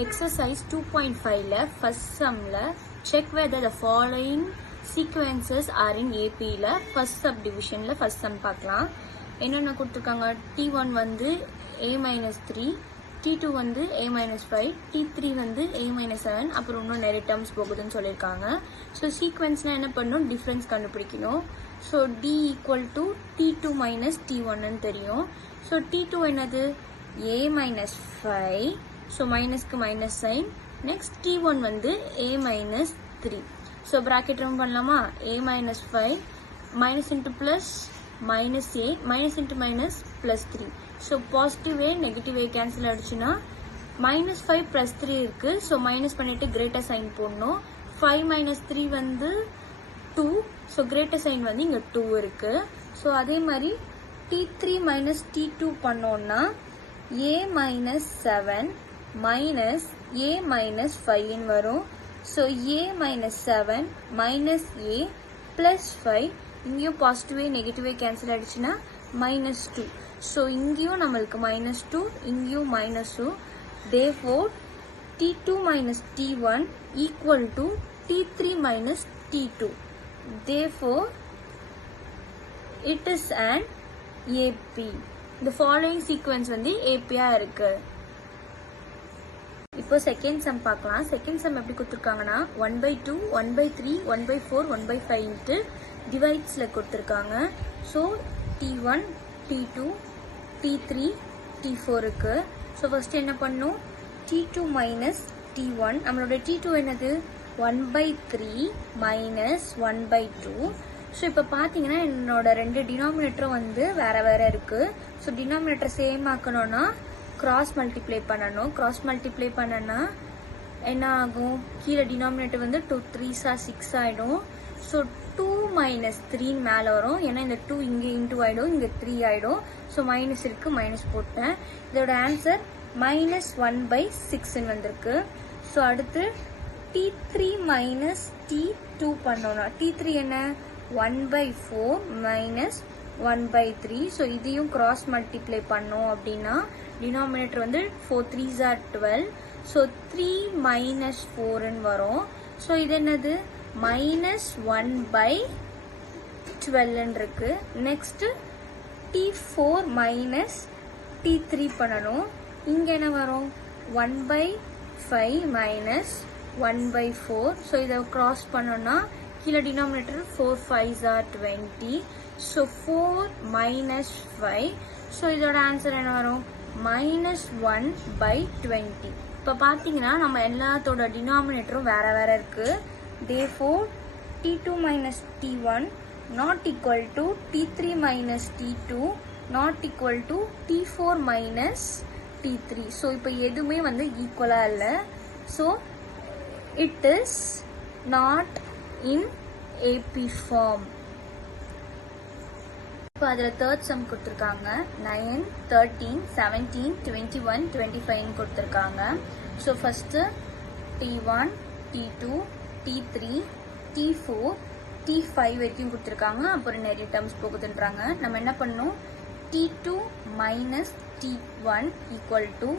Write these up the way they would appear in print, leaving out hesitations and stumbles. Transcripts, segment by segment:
Exercise 2.5 la first sum la check whether the following sequences are in AP la first subdivision la first sum பார்க்கலாம். என்னென்ன கொடுத்திருக்காங்க? T1 வந்து a-3, T2 வந்து a-5, T3 வந்து a-7, அப்புறம் இன்னும் நிறைய டேர்ம்ஸ் போகுதுன்னு சொல்லியிருக்காங்க. ஸோ சீக்வென்ஸ்னா என்ன பண்ணணும்? டிஃப்ரென்ஸ் கண்டுபிடிக்கணும். So D equal to T2 minus T1 தெரியும். ஸோ T2 என்னது? a-5. So minus ku minus sign. Next T1 வந்து a-3. So bracket round பண்ணலாமா? a-5 minus into plus minus a minus into minus plus 3. So positive a negative a cancel ஆயிடுச்சுனா minus 5 plus 3 இருக்கு. So minus பண்ணிட்டு greater sign போடணும். 5 minus 3 வந்து 2. So greater sign வந்து இங்க 2 இருக்கு. So அதே மாதிரி T3 minus T2 பண்ணோம்னா a-7 minus a minus 5 in வரும். So a minus 7 minus a plus 5. இங்கேயும் positive a negative a cancel ஆயிடுச்சுனா minus 2. So இங்கேயும் நம்மளுக்கு minus 2, இங்கேயும் minus 2. Therefore T2 minus T1 equal to T3 minus T2. Therefore it is an AP. The following sequence வந்து AP இருக்கு. இப்போ second sum பார்க்கலாம். Second sum எப்படி கொடுத்துருக்காங்கன்னா 1/2, 1/3, 1/4, 1/5 டிவைட்ஸ்ல கொடுத்துருக்காங்க. So T1, T2, T3, T4 இருக்கு. ஸோ ஃபர்ஸ்ட் என்ன பண்ணும்? T2 minus T1. நம்மளோட T2 என்னது? 1/3 மைனஸ் 1/2. ஸோ இப்போ பார்த்தீங்கன்னா என்னோட ரெண்டு டினாமினேட்டரும் வந்து வேற வேற இருக்கு. ஸோ டினாமினேட்டர் சேம் ஆக்கணும்னா கிராஸ் மல்டிப்ளை பண்ணணும். கிராஸ் மல்டிப்ளை பண்ணனா என்ன ஆகும்? கீழே டினாமினேட்டர் வந்து 2 3s 6 ஆயிடும். ஸோ 2 minus 3 மேலே வரும். ஏன்னா இந்த 2 இங்கே இன்டூ ஆயிடும், இங்கே 3 ஆயிடும். ஸோ மைனஸ் இருக்கு, மைனஸ் போட்டேன். இதோட ஆன்சர் -1/6 வந்திருக்கு. ஸோ அடுத்து T3 மைனஸ் T2 பண்ணோம்னா T3 என்ன? 1/4 மைனஸ் 1/3. ஸோ இதையும் கிராஸ் மல்டிப்ளை பண்ணோம் அப்படின்னா டினாமினேட்டர் வந்து 4 3s are 12. ஸோ 3 minus 4 வரும். ஸோ இது என்னது? -1/12 இருக்கு. நெக்ஸ்ட் T4 மைனஸ் T3 பண்ணணும். இங்க என்ன வரும்? 1/5 மைனஸ் 1/4. ஸோ இதை கிராஸ் பண்ணோம்னா கீழே denominator 4 5s are 20. So 4 minus 5. So இதோட ஆன்சர் என்ன வரும்? -1/20. இப்போ பார்த்தீங்கன்னா நம்ம எல்லாத்தோட டினாமினேட்டரும் வேற வேற இருக்கு. Therefore T2 minus T1 not equal to T3 minus T2 not equal to T4 minus T3. So இப்போ எதுவுமே வந்து ஈக்குவலா இல்லை. So it is not in AP form. இப்போ அதில் தேர்ட் சம் கொடுத்துருக்காங்க. 9, 13, 17, 21, 25 கொடுத்துருக்காங்க. So first T1, T2, T3, T4, T5 வரைக்கும் கொடுத்துருக்காங்க. அப்புறம் நிறைய டேர்ம்ஸ் போகுதுன்றாங்க. நம்ம என்ன பண்ணணும்? T2 minus T1 equal to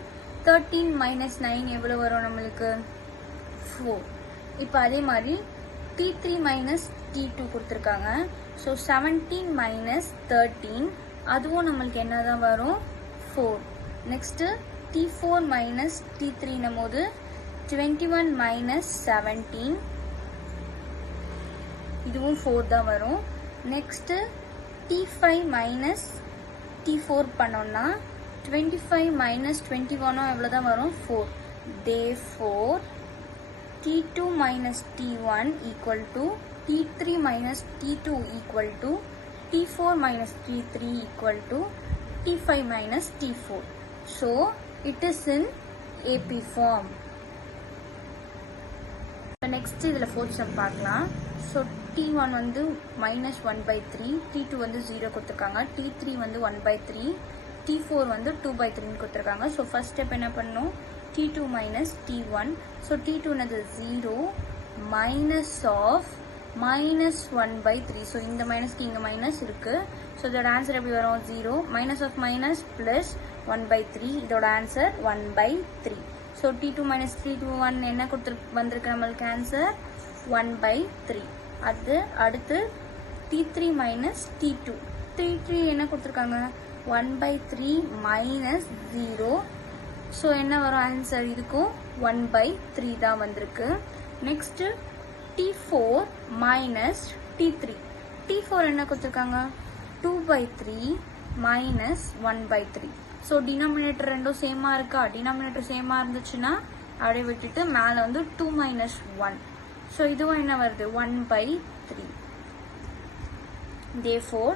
13 minus 9 எவ்வளோ வரும் நம்மளுக்கு? 4. இப்போ அதே மாதிரி T3 மைனஸ் T2 கொடுத்துருக்காங்க. ஸோ 17 மைனஸ் 13 அதுவும் நம்மளுக்கு என்னதான் வரும்? 4. நெக்ஸ்ட் T4 மைனஸ் T3 போது 21 மைனஸ் 17 இதுவும் 4 தான் வரும். நெக்ஸ்ட் T5 மைனஸ் T4 பண்ணோம்னா 25 மைனஸ் 21 எவ்வளோதான் வரும்? 4. Therefore T2 minus T1 equal to T3 minus T2 equal to T4 minus T3 equal to T5 minus T4. So it is in AP form. Next இதில் fourth sum பார்க்கலாம். So T1 வந்து -1/3, T2 வந்து 0 கொடுத்துருக்காங்க, T3 வந்து 1/3, T4 வந்து 2/3 கொடுத்துருக்காங்க. So first step என்ன பண்ணணும்? T2 minus T1. So T2 என்னது? 0 minus of -1/3. ஸோ இந்த மைனஸ்க்கு இங்கே மைனஸ் இருக்கு. ஸோ இதோட ஆன்சர் எப்படி வரும்? 0 minus of minus plus 1/3. இதோட answer 1/3. So T2 minus T1 என்ன வந்திருக்கு நம்மளுக்கு ஆன்சர் 1/3. அடுத்து T3 minus T2. T3 என்ன கொடுத்துருக்காங்க 1/3 minus 0. ஸோ என்ன வரும் ஆன்சர் இதுக்கும் 1/3 தான் வந்திருக்கு. Next T4 minus T3. T4 என்ன கொடுத்துருக்காங்க 2/3 minus 1/3. ஸோ டினாமினேட்டர் ரெண்டும் சேமாக இருக்கா? டினாமினேட்டர் சேமாக இருந்துச்சுன்னா அப்படியே விட்டுட்டு மேலே வந்து 2 minus 1. ஸோ இதுவும் என்ன வருது 1/3. Therefore,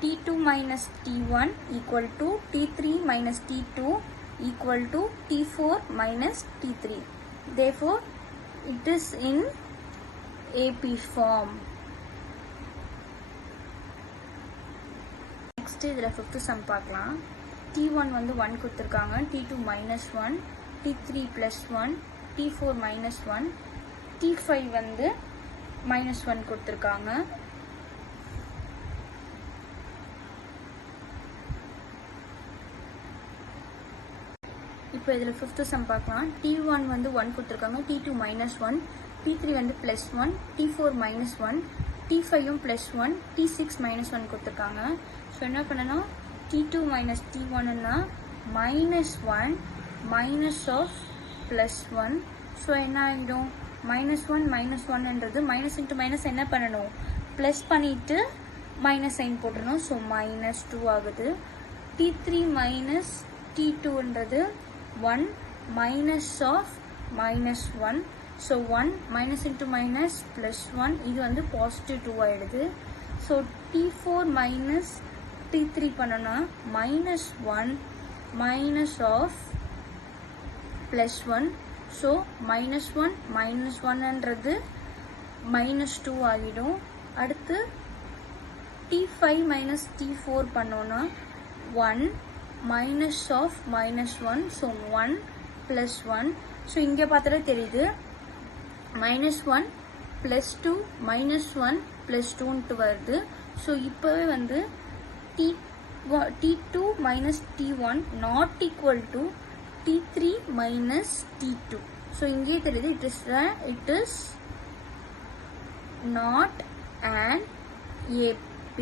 T2 minus T1 equal to T3 minus T2 equal to T4 minus T3. Therefore, it is in AP form. Next, இதில் 5th sum பார்க்கலாம். T1 வந்து 1 கொடுத்துருக்காங்க, T2 minus 1, T3 plus 1, T4 minus 1, T5 வந்து minus 1 கொடுத்துருக்காங்க. இப்போ இதில் 5th sum பார்க்கலாம். T1 வந்து 1 கொடுத்துருக்காங்க, T2 minus 1, T3 வந்து plus 1, T4 minus 1, T5 plus 1, T6 minus 1 கொடுத்துருக்காங்க. ஸோ என்ன பண்ணணும் T2 minus T1 minus 1 minus of plus 1. So என்ன ஆகிடும் minus 1 minus 1ன்றது minus into minus என்ன பண்ணணும் ப்ளஸ் பண்ணிட்டு மைனஸ் சைன் போட்டுருணும். ஸோ minus 2 ஆகுது. T3 minus T2ன்றது 1 minus of minus 1. So 1 minus into minus plus 1 இது வந்து positive 2 ஆயிடுது. ஸோ T4 minus T3 பண்ணனா minus 1 minus of plus 1. So minus 1 minus 1ன்றது minus 2 ஆகிடும். அடுத்து T5 minus T4 பண்ணோன்னா 1 minus of minus 1. So 1 plus 1. So இங்கே பார்த்தாலே தெரியுது minus 1 plus 2 minus 1 plus 2ன்ட்டு வருது. ஸோ இப்போவே வந்து T2 minus T1 not equal to T3 minus T2. So இங்கே தெரியுது it is not an AP.